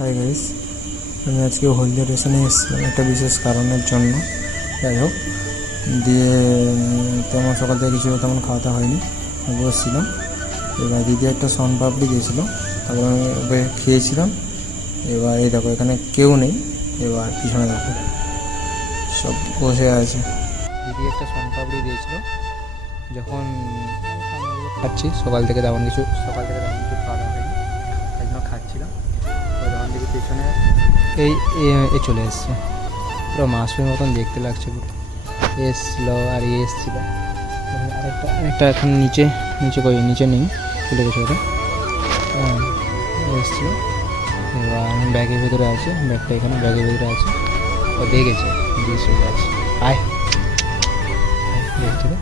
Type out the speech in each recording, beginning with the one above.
Hi guys, আমি আজকে হলদিয়া স্টেশনে এসেছিলাম একটা বিশেষ কারণের জন্য। যাই হোক, দিয়ে তেমন সকাল থেকে কিছু তেমন খাওয়া হয়নি, বসছিলাম। এবার দিদি একটা শনপাপড়ি দিয়েছিলো, তারপর আমি ওকে খেয়েছিলাম। এবার এই দেখো, এখানে কেউ নেই। এবার পিছনে দেখো, সব বসে আছে। দিদি একটা শনপাপড়ি দিয়েছিল, যখন খাচ্ছি সকাল থেকে তেমন কিছু খাওয়া দাওয়া হয়নি, তাই জন্য খাচ্ছিলাম। যখন দেখি পেছনে এই চলে এসছে, পুরো মাসুমের মতন দেখতে লাগছে পুরো। এসছিল আর এসছিল আরেকটা এখন নিচে নিচে নেই, খুলে গেছে ওটা। এসছিল, এবার ব্যাগের ভেতরে আছে, ব্যাগটা এখানে ব্যাগের ভেতরে আছে। ও দেখেছে, দিয়ে চলে যাচ্ছে। আয় দেখছিল,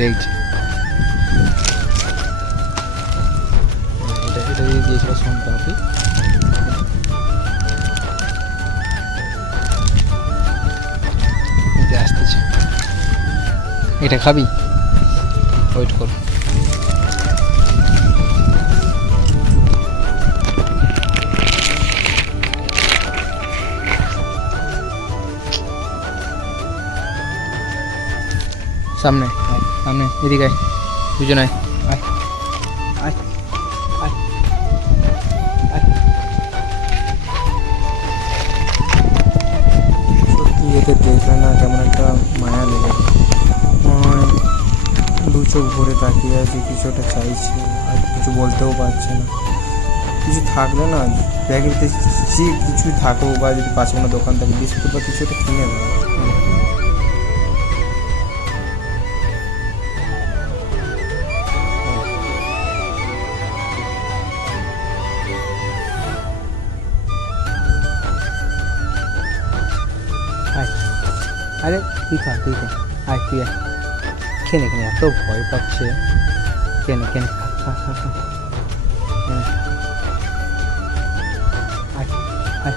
দেখছি। এটা দিয়ে দিয়েছিল শনপাপড়ি। আসতেছে, এটা খাবি? ওয়েট কর। সামনে সামনে, এদিকে আয়, দুজন আয়। আয় আয় আয় আয়। সত্যি এতে দেখলে না কেমন একটা মায়া লেগে, দু চোখ ভরে তাকিয়ে আছে, কিছু একটা চাইছে, আর কিছু বলতেও পারছে না। কিছু থাকলে না ব্যাগের ভিতরে, যে কিছুই থাকুক, বা যদি পাশে কোনো দোকান থাকে বিস্কুট বা কিছু একটা কিনে দেয়। আরে তুই খা, আয় তুই আয়, খেনে এত ভয় পাচ্ছে। কেন খা খা খা খা। আয় আয়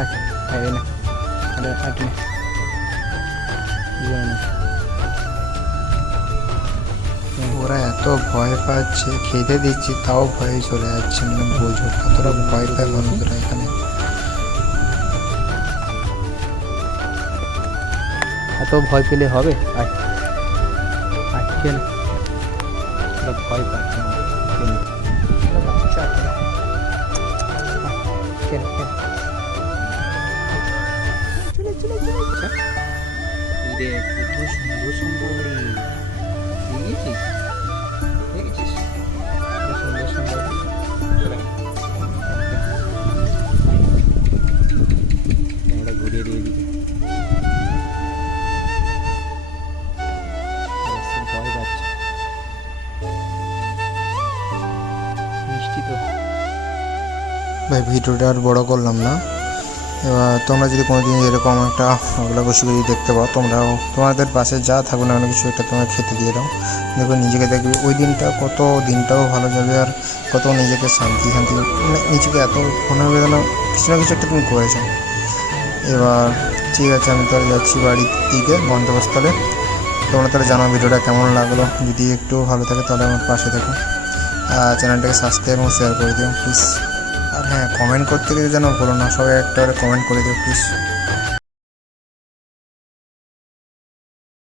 আয় আয় না, আরে আয় না। ওরা এত ভয় পাচ্ছে, খেতে দিচ্ছি তাও ভয়ে চলে যাচ্ছে। মানে বোঝো কতটা ভয় পায় মানুষরা এখানে। এত ভয় পেলে হবে? আয় আয়, খেল। ভয় পাচ্ছে না, ঘুরিয়ে দিয়ে দিবি। ভাই ভিডিওটা আর বড় করলাম না। এবার তোমরা যদি কোনোদিন এরকম একটা ওগুলা বসে যদি দেখতে পাও, তোমরাও তোমাদের পাশে যা থাকুক না কোনো কিছু একটা তোমরা খেতে দিয়ে দাও। দেখো নিজেকে দেখবে ওই দিনটাও ভালো যাবে, আর কত নিজেকে শান্তি মানে নিজেকে এত মনে হবে যেন কিছু না কিছু একটা তুমি করেছো। এবার ঠিক আছে, আমি তাহলে যাচ্ছি বাড়ির দিকে, গন্তব্যস্থলে। তোমরা তাহলে জানাও ভিডিওটা কেমন লাগলো। যদি একটু ভালো থাকে তাহলে আমার পাশে থেকো, চ্যানেলটাকে সাবস্ক্রাইব এবং শেয়ার করে দিও প্লিজ। আর হ্যাঁ, কমেন্ট করতে যেন ভুলো না, সবাই একটা কমেন্ট করে দিও প্লিজ।